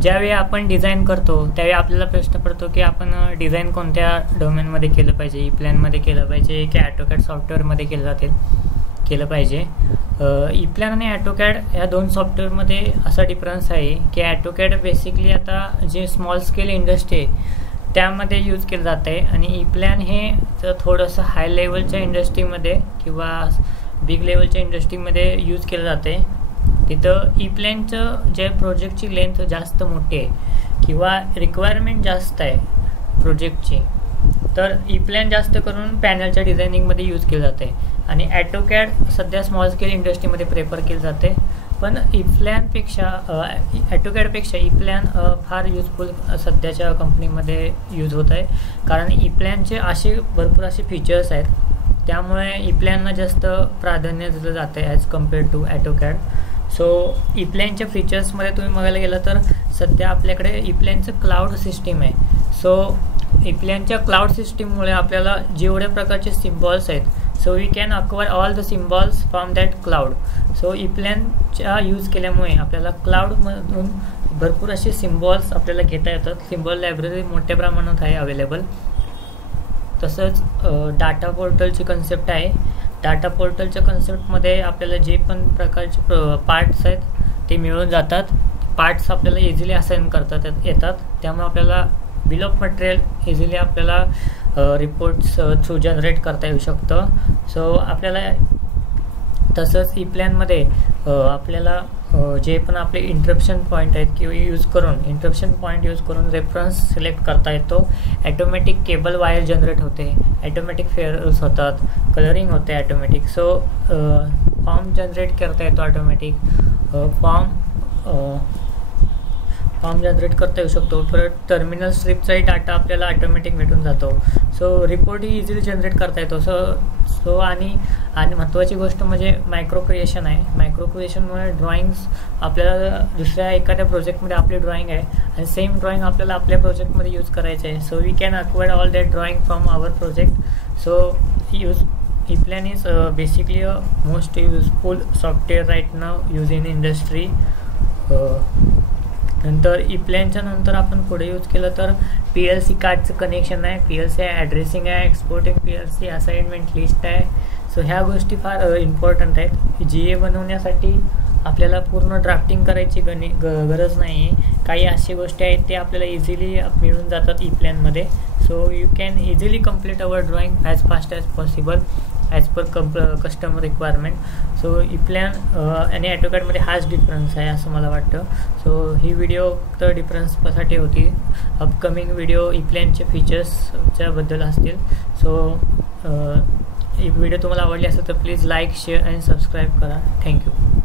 ज्यावेळी आपण डिझाईन करतो त्यावेळी आपल्याला प्रश्न पडतो की आपण डिझाईन कोणत्या डोमेनमध्ये केलं पाहिजे, ई प्लॅनमध्ये केलं पाहिजे की ॲटोकॅड सॉफ्टवेअरमध्ये केलं पाहिजे. ई प्लॅन आणि ॲटोकॅड ह्या दोन सॉफ्टवेअरमध्ये असा डिफरन्स आहे की ॲटोकॅड बेसिकली आता जे स्मॉल स्केल इंडस्ट्री आहे त्यामध्ये यूज केलं जातं आहे आणि ई प्लॅन हे थोडंसं हाय लेवलच्या इंडस्ट्रीमध्ये किंवा बिग लेवलच्या इंडस्ट्रीमध्ये यूज केलं जातं आहे. तिथं ई प्लॅनचं जे प्रोजेक्टची लेंथ जास्त मोठी आहे किंवा रिक्वायरमेंट जास्त आहे प्रोजेक्टची, तर ई प्लॅन जास्त करून पॅनलच्या डिझायनिंगमध्ये यूज केलं जाते आणि ॲटोकॅड सध्या स्मॉल स्केल इंडस्ट्रीमध्ये प्रेफर केलं जाते. पण ई प्लॅनपेक्षा ॲटोकॅडपेक्षा ई प्लॅन फार युजफुल सध्याच्या कंपनीमध्ये यूज होत आहे, कारण ई प्लॅनचे भरपूर असे फीचर्स आहेत, त्यामुळे ई प्लॅनला जास्त प्राधान्य दिलं जातं आहे as compared to AutoCAD. So e प्लॅनच्या फीचर्समध्ये तुम्ही बघायला गेलं तर सध्या आपल्याकडे ई प्लॅनचं क्लाउड सिस्टीम आहे. सो ई प्लॅनच्या क्लाउड सिस्टीममुळे आपल्याला जेवढ्या प्रकारचे सिम्बॉल्स आहेत, so we can acquire all the symbols from that cloud. So e प्लॅनच्या यूज केल्यामुळे आपल्याला क्लाउडमधून भरपूर असे सिम्बॉल्स आपल्याला घेता येतात. सिम्बॉल लायब्ररी मोठ्या प्रमाणात आहे अवेलेबल. तसंच डाटा पोर्टलची कन्सेप्ट आहे. डाटा पोर्टलच्या कन्सेप्टमध्ये आपल्याला जे पण प्रकारचे पार्ट्स आहेत ते मिळून जातात. पार्ट्स आपल्याला इझिली असाइन करता येतात, त्यामुळे आपल्याला बिल ऑफ मटेरियल इझिली आपल्याला रिपोर्ट्स थ्रू जनरेट करता येऊ शकतं. सो आपल्याला तसंच ई प्लॅनमध्ये आपल्याला जे पण आपले इंटरप्शन पॉईंट आहेत किंवा इंटरप्शन पॉईंट यूज करून रेफरन्स सिलेक्ट करता येतो. ॲटोमॅटिक केबल वायर जनरेट होते, ॲटोमॅटिक फेअर्स होतात, कलरिंग होते ॲटोमॅटिक. सो फॉर्म जनरेट करता येतो ऑटोमॅटिक, फॉर्म जनरेट करता येऊ शकतो. परत टर्मिनल स्ट्रिपचाही डाटा आपल्याला ऑटोमॅटिक भेटून जातो. सो रिपोर्टही इझिली जनरेट करता येतो. सो आणि महत्त्वाची गोष्ट म्हणजे मायक्रो क्रिएशन आहे. मायक्रो क्रिएशनमुळे ड्रॉइंग्स आपल्याला दुसऱ्या एखाद्या प्रोजेक्टमध्ये आपली ड्रॉइंग आहे आणि सेम ड्रॉइंग आपल्याला आपल्या प्रोजेक्टमध्ये यूज करायचं आहे. So we can acquire all that drawing from our project. So E plan is basically a most useful software right now use in industry. नंतर ई प्लॅनच्या नंतर आपण पुढे यूज केलं तर PLC कार्डचं कनेक्शन आहे, PLC ॲड्रेसिंग आहे, एक्सपोर्टिंग PLC असाइनमेंट लिस्ट आहे. सो ह्या गोष्टी फार इम्पॉर्टंट आहेत. GA बनवण्यासाठी आपल्याला पूर्ण ड्राफ्टिंग करायची गरज नाही आहे. काही अशी गोष्टी आहेत ते आपल्याला इझिली मिळून जातात ई प्लॅनमध्ये. So you can easily complete our drawing as fast as possible as per customer requirement. So E plan आणि ॲटोकॅडमध्ये हाच डिफरन्स आहे असं मला वाटतं. सो ही व्हिडिओ फक्त डिफरन्ससाठी होती. अपकमिंग व्हिडिओ ई प्लॅनचे फीचर्सच्याबद्दल असतील. सो ही व्हिडिओ तुम्हाला आवडली असेल तर प्लीज लाईक, शेअर आणि सबस्क्राईब करा. थँक्यू.